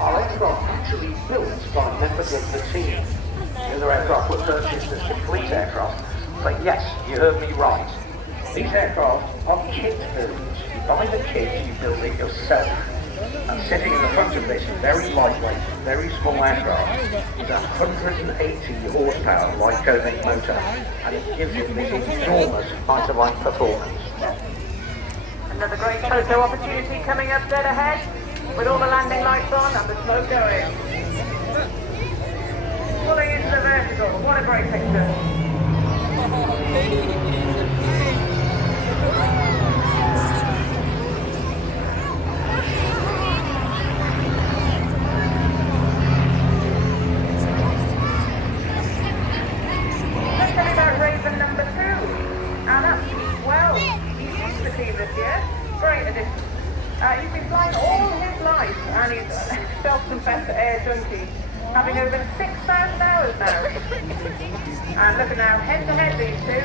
Our aircraft actually built by members of the team. The other aircraft were purchased as complete aircraft, but yes, you heard me right. These aircraft are kit builds. You buy the kit, you build it yourself. And sitting in the front of this very lightweight, very small aircraft is 180 horsepower Lycoming motor, and it gives it this enormous fighter-like performance. Another great photo opportunity coming up dead ahead, with all the landing lights on and the smoke going. Pulling into the vertical, what a great picture. This year. Great addition. He's been flying all his life and he's self-confessed air junkie, having over 6,000 hours now. And looking now head to head these two.